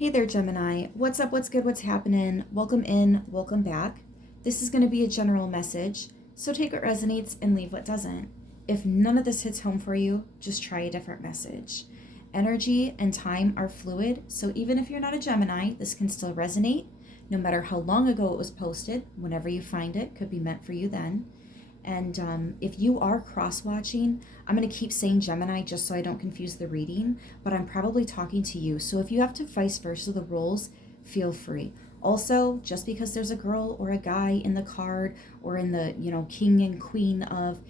Hey there, Gemini. What's up? What's good? What's happening? Welcome in. Welcome back. This is going to be a general message, so take what resonates and leave what doesn't. If none of this hits home for you, just try a different message. Energy and time are fluid, so even if you're not a Gemini, this can still resonate. No matter how long ago it was posted, whenever you find it, could be meant for you then. And if you are cross-watching, I'm going to keep saying Gemini just so I don't confuse the reading, but I'm probably talking to you. So if you have to vice versa the roles, feel free. Also, just because there's a girl or a guy in the card or in the, king and queen of,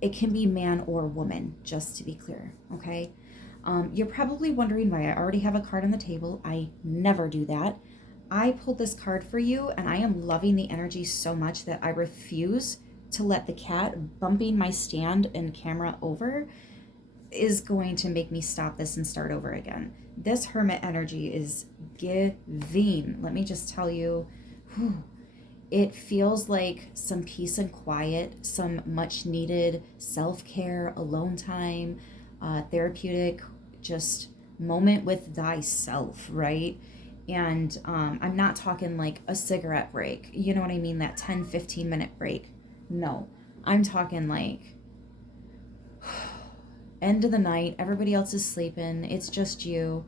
it can be man or woman, just to be clear, okay? You're probably wondering why I already have a card on the table. I never do that. I pulled this card for you, and I am loving the energy so much that I refuse to let the cat bumping my stand and camera over is going to make me stop this and start over again. This Hermit energy is giving. Let me just tell you, it feels like some peace and quiet, some much needed self-care, alone time, therapeutic, just moment with thyself, right? And I'm not talking like a cigarette break. You know what I mean? That 10, 15-minute break. No, I'm talking like end of the night, everybody else is sleeping, it's just you,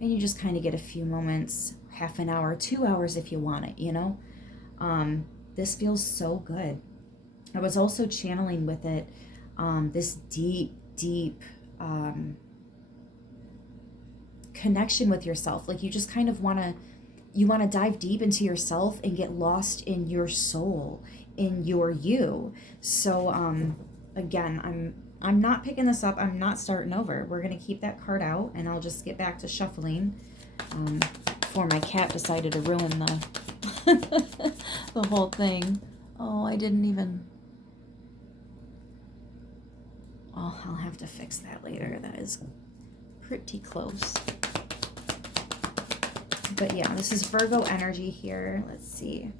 and you just kind of get a few moments, half an hour, 2 hours if you want it, This feels so good. I was also channeling with it this deep connection with yourself. Like you just kind of want to dive deep into yourself and get lost in your soul, in your you. So again, I'm not picking this up. I'm not starting over. We're going to keep that card out and I'll just get back to shuffling before my cat decided to ruin the the whole thing. Oh, I didn't even. Oh, I'll have to fix that later. That is pretty close. But yeah, this is Virgo energy here. Let's see.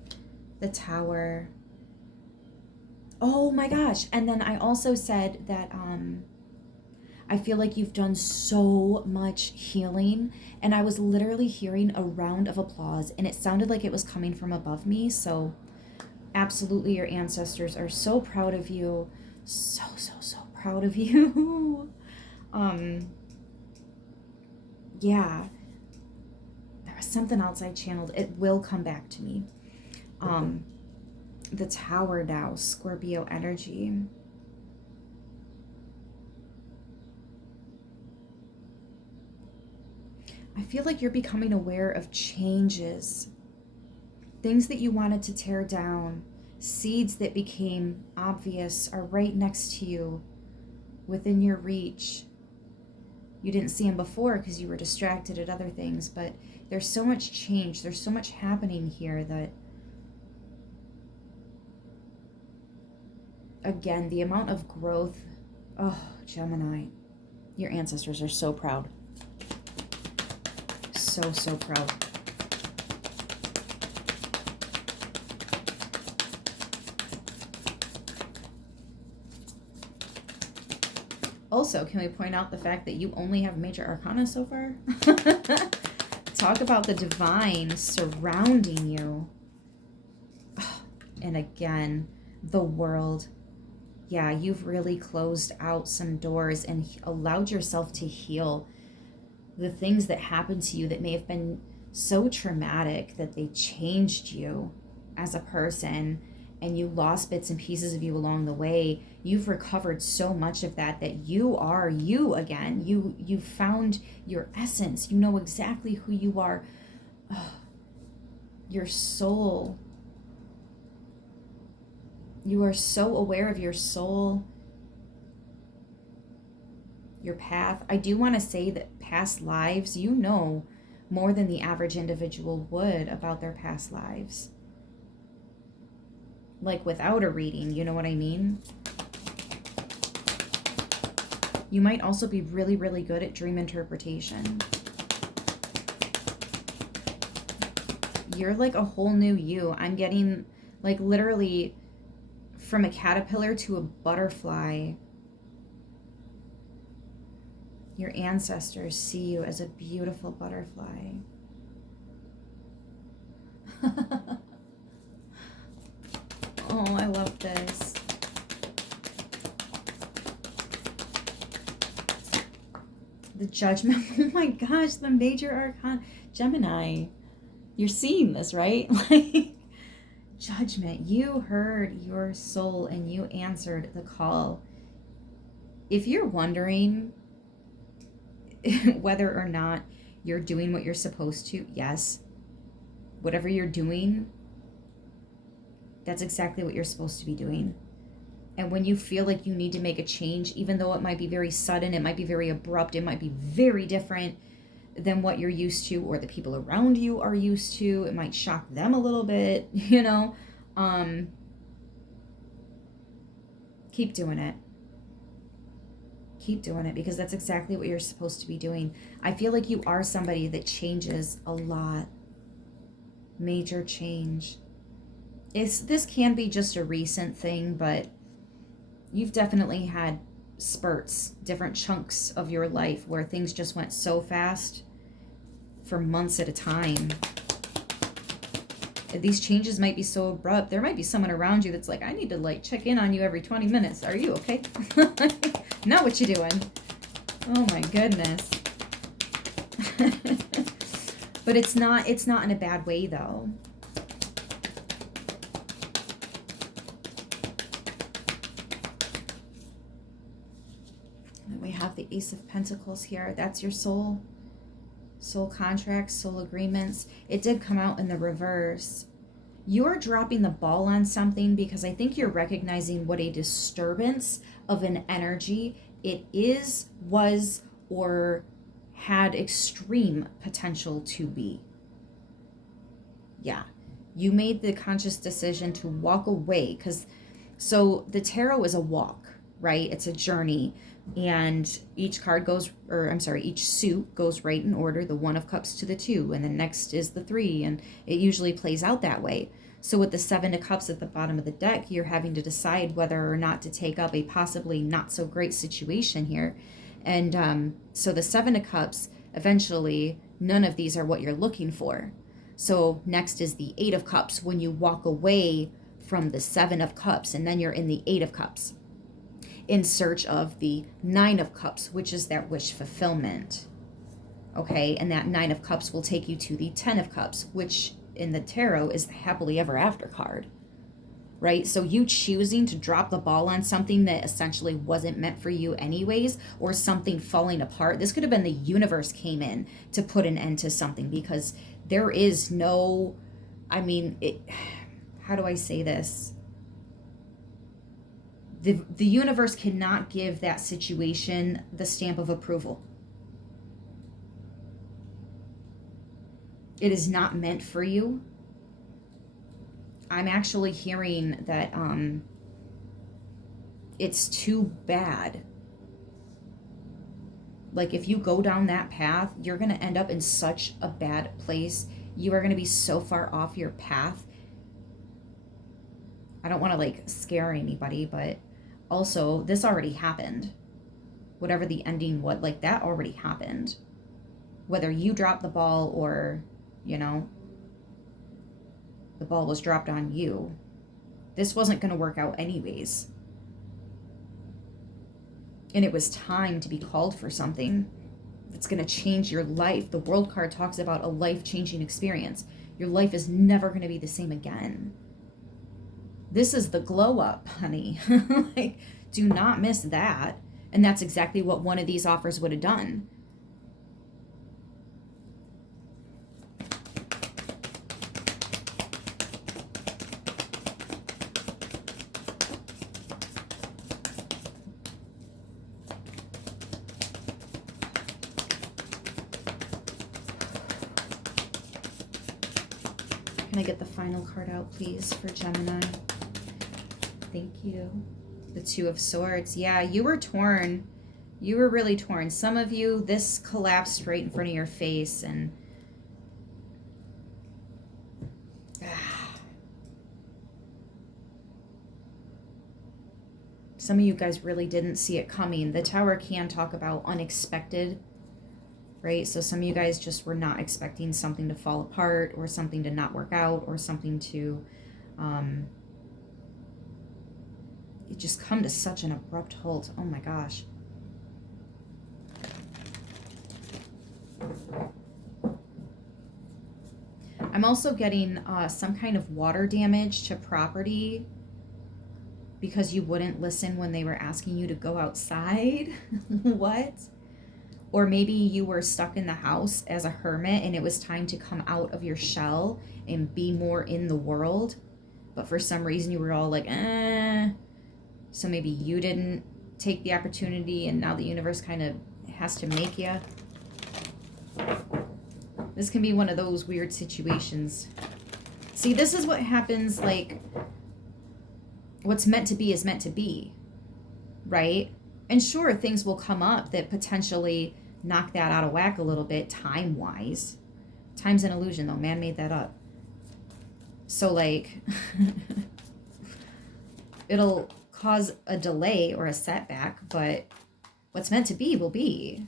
The Tower. Oh my gosh. And then I also said that I feel like you've done so much healing, and I was literally hearing a round of applause, and it sounded like it was coming from above me. So absolutely, your ancestors are so proud of you. So proud of you. Yeah. There was something else I channeled. It will come back to me. The Tower now, Scorpio energy. I feel like you're becoming aware of changes, things that you wanted to tear down, seeds that became obvious are right next to you, within your reach. You didn't see them before because you were distracted at other things, but there's so much change, there's so much happening here that, again, the amount of growth. Oh, Gemini, your ancestors are so proud. So proud. Also, can we point out the fact that you only have major arcana so far? Talk about the divine surrounding you. And again, the World. Yeah, you've really closed out some doors and allowed yourself to heal the things that happened to you that may have been so traumatic that they changed you as a person, and you lost bits and pieces of you along the way. You've recovered so much of that you are you again. You found your essence. You know exactly who you are. Oh, your soul. You are so aware of your soul, your path. I do want to say that past lives, you know more than the average individual would about their past lives. Like without a reading, you know what I mean? You might also be really, really good at dream interpretation. You're like a whole new you. I'm getting like literally from a caterpillar to a butterfly. Your ancestors see you as a beautiful butterfly. Oh, I love this. The Judgment. Oh my gosh, the major arcana. Gemini. You're seeing this, right? Like, Judgment. You heard your soul and you answered the call. If you're wondering whether or not you're doing what you're supposed to, yes. Whatever you're doing, that's exactly what you're supposed to be doing. And when you feel like you need to make a change, even though it might be very sudden, it might be very abrupt, it might be very different than what you're used to or the people around you are used to, it might shock them a little bit, you know, keep doing it. Keep doing it, because that's exactly what you're supposed to be doing. I feel like you are somebody that changes a lot. Major change. This can be just a recent thing, but you've definitely had spurts, different chunks of your life where things just went so fast for months at a time. These changes might be so abrupt. There might be someone around you that's like, I need to like check in on you every 20 minutes. Are you okay? Not what you doing. Oh my goodness. But it's not in a bad way though. And we have the Ace of Pentacles here. That's your soul contracts, soul agreements. It did come out in the reverse. You're dropping the ball on something because I think you're recognizing what a disturbance of an energy it is, was, or had extreme potential to be. Yeah, you made the conscious decision to walk away, because so the tarot is a walk, right? It's a journey, and each card goes, or I'm sorry, each suit goes right in order, the One of Cups to the Two, and the next is the Three, and it usually plays out that way. So with the Seven of Cups at the bottom of the deck, you're having to decide whether or not to take up a possibly not so great situation here. And so the Seven of Cups, eventually, none of these are what you're looking for. So next is the Eight of Cups, when you walk away from the Seven of Cups, and then you're in the Eight of Cups, in search of the Nine of Cups, which is that wish fulfillment. Okay, and that Nine of Cups will take you to the Ten of Cups, which in the tarot is the happily ever after card, right? So you choosing to drop the ball on something that essentially wasn't meant for you anyways, or something falling apart. This could have been the universe came in to put an end to something, because there is no, I mean, how do I say this? The universe cannot give that situation the stamp of approval. It is not meant for you. I'm actually hearing that it's too bad. Like, if you go down that path, you're going to end up in such a bad place. You are going to be so far off your path. I don't want to like scare anybody, but also this already happened. Whatever the ending was, like, that already happened. Whether you dropped the ball or, you know, the ball was dropped on you, this wasn't going to work out anyways. And it was time to be called for something that's going to change your life. The World card talks about a life-changing experience. Your life is never going to be the same again. This is the glow up, honey. Like, do not miss that. And that's exactly what one of these offers would have done. Can I get the final card out, please, for Gemini? Thank you. The Two of Swords. Yeah, you were torn. You were really torn. Some of you, this collapsed right in front of your face, and some of you guys really didn't see it coming. The Tower can talk about unexpected right? So some of you guys just were not expecting something to fall apart or something to not work out or something to it just come to such an abrupt halt. Oh my gosh. I'm also getting some kind of water damage to property because you wouldn't listen when they were asking you to go outside. What? Or maybe you were stuck in the house as a hermit and it was time to come out of your shell and be more in the world. But for some reason you were all like, So maybe you didn't take the opportunity and now the universe kind of has to make you. This can be one of those weird situations. See, this is what happens, like, what's meant to be is meant to be, right? And sure, things will come up that potentially knock that out of whack a little bit time-wise. Time's an illusion, though. Man made that up. So, like, it'll cause a delay or a setback, but what's meant to be will be.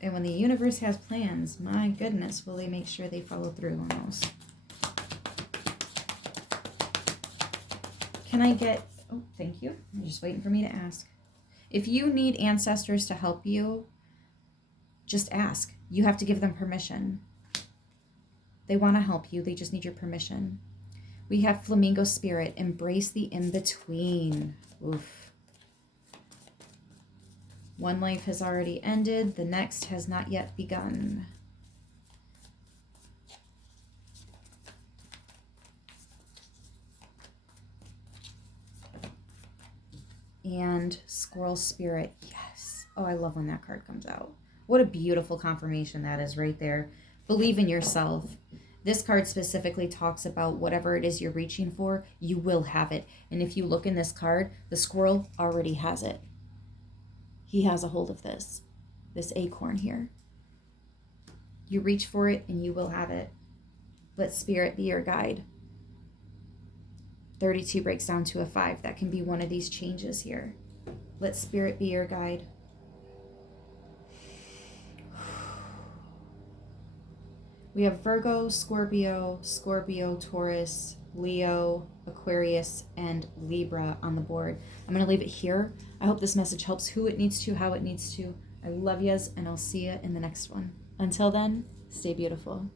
And when the universe has plans, my goodness, will they make sure they follow through on those. Can I get, oh, thank you. I'm just waiting for me to ask. If you need ancestors to help you, just ask. You have to give them permission. They want to help you. They just need your permission. We have Flamingo Spirit. Embrace the in-between. Oof. One life has already ended. The next has not yet begun. And Squirrel Spirit. Yes. Oh, I love when that card comes out. What a beautiful confirmation that is right there. Believe in yourself. This card specifically talks about whatever it is you're reaching for, you will have it. And if you look in this card, the squirrel already has it. He has a hold of this acorn here. You reach for it and you will have it. Let Spirit be your guide. 32 breaks down to a 5. That can be one of these changes here. Let Spirit be your guide. We have Virgo, Scorpio, Taurus, Leo, Aquarius, and Libra on the board. I'm going to leave it here. I hope this message helps who it needs to, how it needs to. I love yous, and I'll see you in the next one. Until then, stay beautiful.